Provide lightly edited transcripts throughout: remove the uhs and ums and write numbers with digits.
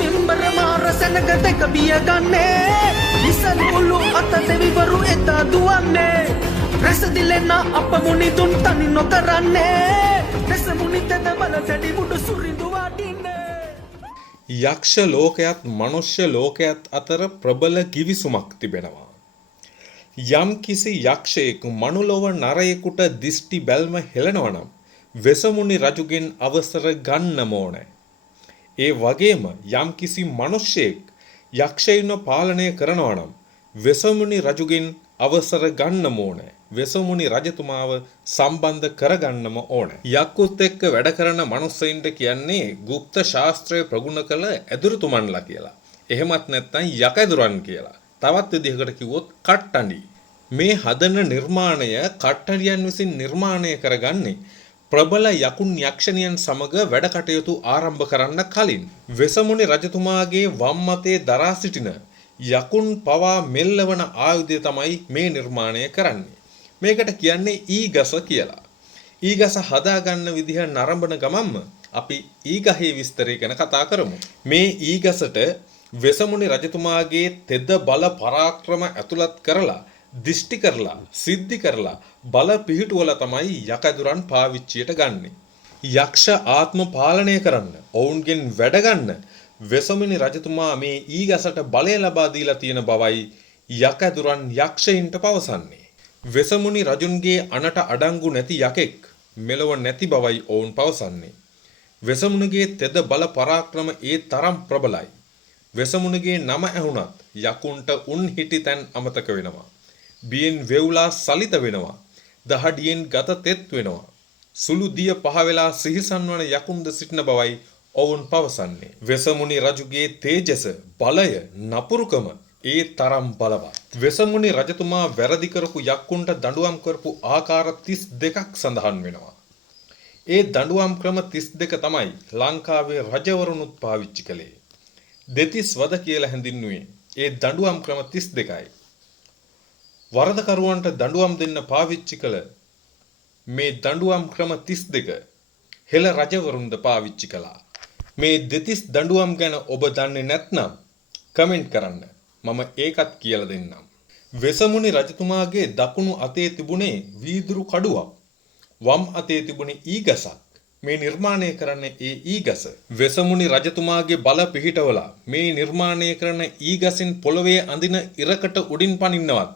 පිම්බර මාර සැනක දෙක බිය ගන්නේ විසල් උළු අත දෙවිවරු එදා දුවන්නේ රැස දිලෙන අප මුනිදුන් තනි නොකරන්නේ රැස මුනි තෙද බල දැඩි මුඩු සුරිඳු වඩින්නේ. යක්ෂ ලෝකයත් මනුෂ්‍ය ලෝකයත් අතර ප්‍රබල කිවිසුමක් තිබෙනවා. යම් කිසි යක්ෂයෙකු මනුලොව නරයෙකුට දිෂ්ටි බැල්ම හෙළනවා නම් වෙසමුණි රජුගෙන් අවසර ගන්නම ඕනේ. ඒ වගේම යම් කිසි මනුෂ්‍යයෙක් යක්ෂයින්ව පාලනය කරනවා නම් වෙසමුණි රජුගෙන් අවසර ගන්නම ඕනේ. වෙසමුණි රජතුමාව සම්බන්ධ කරගන්නම ඕනේ. යක්කුත් එක්ක වැඩ කරන මනුස්සයින්ට කියන්නේ গুপ্ত ශාස්ත්‍රය ප්‍රගුණ කළ ඇදුරුතුමන්ලා කියලා. එහෙමත් නැත්නම් යකැදුරන් කියලා. තවත් විදිහකට කිව්වොත් කට්ටඬි. මේ හදන නිර්මාණය කට්ටඩියන් විසින් නිර්මාණය කරගන්නේ ප්‍රබල යකුන් යක්ෂණියන් සමග වැඩ කටයුතු ආරම්භ කරන්න කලින්. වෙසමුණි රජතුමාගේ වම් අතේ දරා සිටින යකුන් පවා මෙල්ලවන ආයුධය තමයි මේ නිර්මාණය කරන්නේ. මේකට කියන්නේ ඊගස කියලා. ඊගස හදාගන්න විදිහ නරඹන ගමන්ම අපි ඊගහේ විස්තරය ගැන කතා කරමු. මේ ඊගසට වෙසමුණි රජතුමාගේ තෙද බල පරාක්‍රම ඇතුළත් කරලා දිෂ්ටි කරලා සිද්ධි කරලා බල පිහිටුවල තමයි යකදුරන් පාවිච්චියට ගන්නෙ. යක්ෂ ආත්ම පාලනය කරන්න ඔවුන්ගෙන් වැඩ ගන්න වෙසමුණි රජතුමා මේ ඊගසට බලය ලබා දීලා තියෙන බවයි යකදුරන් යක්ෂයින්ට පවසන්නේ. වෙසමුණි රජුන්ගේ අනට අඩංගු නැති යකෙක් මෙලොව නැති බවයි ඔවුන් පවසන්නේ. වෙසමුණිගේ තෙද බල පරාක්‍රම ඒ තරම් ප්‍රබලයි. වෙසමුණිගේ නම ඇහුණත් යකුන්ට උන් හිටි තැන් අමතක වෙනවා. බියෙන් වෙවුලා සලිත වෙනවා. දහඩියෙන් ගත තෙත් වෙනවා. සුළු දිය පහ වෙලා සිහිසන් වන යකුන්ද සිටින බවයි ඔවුන් පවසන්නේ. වෙසමුණි රජුගේ තේජස, බලය, නපුරුකම ඒ තරම් බලවත්. වෙසමුණි රජතුමා වැරදි කරපු යක්කුන්ට දඬුවම් කරපු ආකාර 32ක් සඳහන් වෙනවා. ඒ දඬුවම් ක්‍රම 32 තමයි ලංකාවේ රජවරුනුත් පාවිච්චි කළේ. දෙතිස් වද කියලා හැඳින්වුවේ ඒ දඬුවම් ක්‍රම 32යි. වරදකරුවන්ට දඬුවම් දෙන්න පාවිච්චි කළ මේ දඬුවම් ක්‍රම 32 හෙළ රජවරුන්ද පාවිච්චි කළා. මේ දෙතිස් දඬුවම් ගැන ඔබ දන්නේ නැත්නම් කමෙන්ට් කරන්න. මම ඒකත් කියලා දෙන්නම්. වෙසමුණි රජතුමාගේ දකුණු අතේ තිබුණේ වීදුරු කඩුවක්. වම් අතේ තිබුණේ ඊගසක්. මේ නිර්මාණය කරන්නේ ඒ ඊගස. වෙසමුණි රජතුමාගේ බල පිහිටවලා මේ නිර්මාණය කරන ඊගසින් පොළවේ අඳින ඉරකට උඩින් පනින්නවත්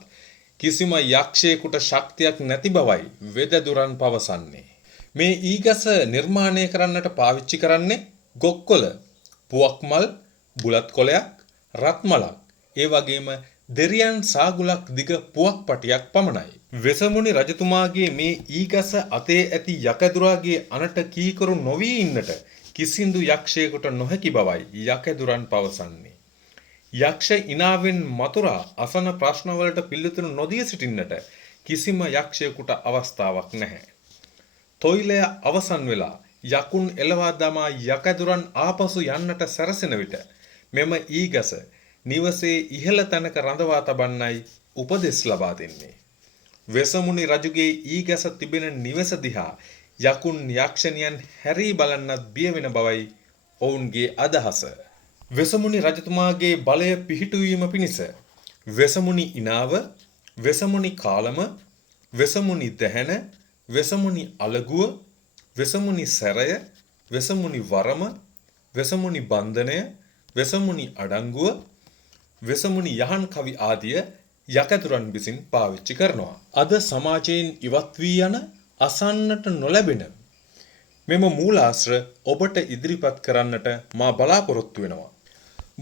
කිසිම යක්ෂයෙකුට ශක්තියක් නැති බවයි වෙදදුරන් පවසන්නේ. මේ ඊගස නිර්මාණය කරන්නට පාවිච්චි කරන්නේ ගොක්කොළ, පුවක් මල්, බුලත් කොළයක්, රත් මලක්, ඒ වගේම දෙරියන් සාගුලක් දිග පුවක් පටියක් පමණයි. වෙසමුණි රජතුමාගේ මේ ඊගස අතේ ඇති යකදුරාගේ අනට කීකරු නොවී ඉන්නට කිසිදු යක්ෂයෙකුට නොහැකි බවයි යකදුරන් පවසන්නේ. යක්ෂ ඉනාවෙන් මතුරා අසන ප්‍රශ්නවලට පිළිතුරු නොදී සිටින්නට කිසිම යක්ෂයෙකුට අවස්ථාවක් නැහැ. තොයිලය අවසන් වෙලා යකුන් එළවා දමා යකදුරන් ආපසු යන්නට සැරසෙන විට මෙම ඊගස නිවසේ ඉහළ තැනක රඳවා තබන්නයි උපදෙස් ලබා දෙන්නේ. වෙසමුණි රජුගේ ඊගස තිබෙන නිවස දිහා යකුන් යක්ෂණියන් හැරී බලන්නත් බිය වෙන බවයි ඔවුන්ගේ අදහස. වෙසමුණි රජතුමාගේ බලය පිහිටුවීම පිණිස වෙසමුණි ඉනාව, වෙසමුණි කාලම, වෙසමුණි දැහැන, වෙසමුණි අලගුව, වෙසමුණි සැරය, වෙසමුණි වරම, වෙසමුණි බන්ධනය, වෙසමුණි අඩංගුව, වෙසමුණි යහන් කවි ආදිය යකදුරන් විසින් පාවිච්චි කරනවා. අද සමාජයෙන් ඉවත් වී යන අසන්නට නොලැබෙන මෙම මූලාශ්‍ර ඔබට ඉදිරිපත් කරන්නට මා බලාපොරොත්තු වෙනවා.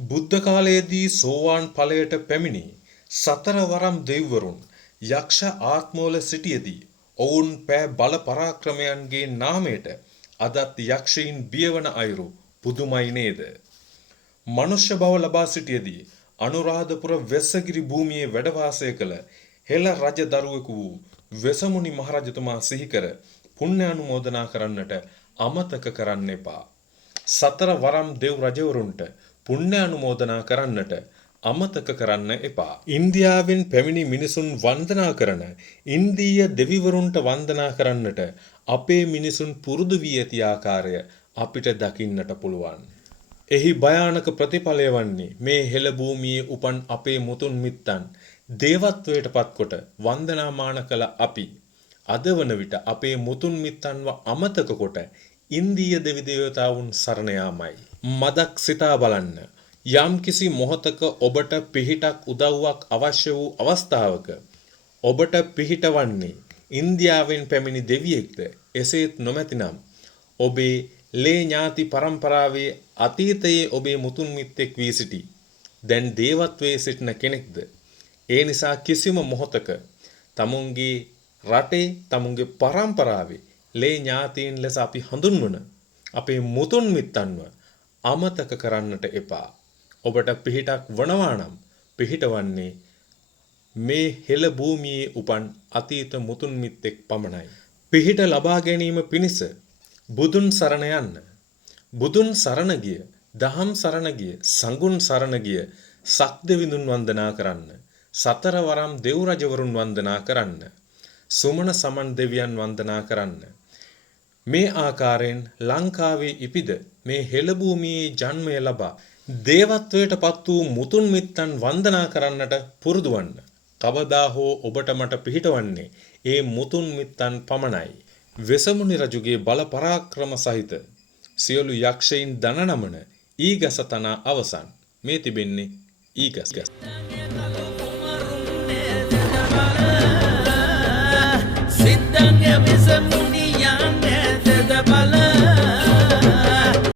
බුද්ධ කාලයේදී සෝවාන් ඵලයට පැමිණි සතර වරම් දෙවිවරුන් යක්ෂ ආත්මවල සිටියේදී ඔවුන් පෑ බල පරාක්‍රමයන්ගේ නාමයට අදත් යක්ෂයින් බියවන අයුරු පුදුමයි නේද? මනුෂ්‍ය බව ලබා සිටියේදී අනුරාධපුර වෙස්සගිරි භූමියේ වැඩ වාසය කළ හෙළ රජ දරුවෙකු වූ වෙසමුණි මහරජතුමා සිහි කර පුණ්‍ය අනුමෝදනා කරන්නට අමතක කරන්න එපා. සතර වරම් දෙව් රජවරුන්ට පුණ්‍ය අනුමෝදනා කරන්නට අමතක කරන්න එපා. ඉන්දියාවෙන් පැමිණි මිනිසුන් වන්දනා කරන ඉන්දීය දෙවිවරුන්ට වන්දනා කරන්නට අපේ මිනිසුන් පුරුදු වී ඇති ආකාරය අපිට දකින්නට පුළුවන්. එහි භයානක ප්‍රතිඵලය වන්නේ මේ හෙළ භූමියේ උපන් අපේ මුතුන් මිත්තන් දේවත්වයට පත්කොට වන්දනාමාන කළ අපි අද වන විට අපේ මුතුන් මිත්තන්ව අමතක කොට ඉන්දීය දෙවි දේවතාවුන් සරණ යාමයි. මදක් සිතා බලන්න. යම්කිසි මොහොතක ඔබට පිහිටක් උදව්වක් අවශ්‍ය වූ අවස්ථාවක ඔබට පිහිටවන්නේ ඉන්දියාවෙන් පැමිණි දෙවියෙක්ද? එසේත් නොමැතිනම් ඔබේ ලේ ඥාති පරම්පරාවේ අතීතයේ ඔබේ මුතුන් මිත්තෙක් වී සිටි දැන් දේවත්වයේ සිටින කෙනෙක්ද? ඒ නිසා කිසිම මොහොතක තමුන්ගේ රටේ තමුන්ගේ පරම්පරාවේ ලේ ඥාතීන් ලෙස අපි හඳුන්වන අපේ මුතුන් මිත්තන්ව අමතක කරන්නට එපා. ඔබට පිහිටක් වනවා නම් පිහිටවන්නේ මේ හෙළ භූමියේ උපන් අතීත මුතුන් මිත්තෙක් පමණයි. පිහිට ලබා ගැනීම පිණිස බුදුන් සරණ යන්න. බුදුන් සරණ ගිය, දහම් සරණ ගිය, සංඝුන් සරණ ගිය සක්දෙවිඳුන් වන්දනා කරන්න. සතර වරම් දෙව් රජවරුන් වන්දනා කරන්න. සුමන සමන් දෙවියන් වන්දනා කරන්න. මේ ආකාරයෙන් ලංකාවේ ඉපිද මේ හෙළ භූමියේ ජන්මය ලබා දේවත්වයට පත් වූ මුතුන් මිත්තන් වන්දනා කරන්නට පුරුදු වන්න. කවදා හෝ ඔබට මට පිහිටවන්නේ ඒ මුතුන් මිත්තන් පමණයි. වෙසමුණි රජුගේ බල පරාක්‍රම සහිත සියලු යක්ෂයින් දන නමන ඊගස තනා අවසන්. මේ තිබෙන්නේ ඊගස්. සිද්ධාන්‍ය විසමු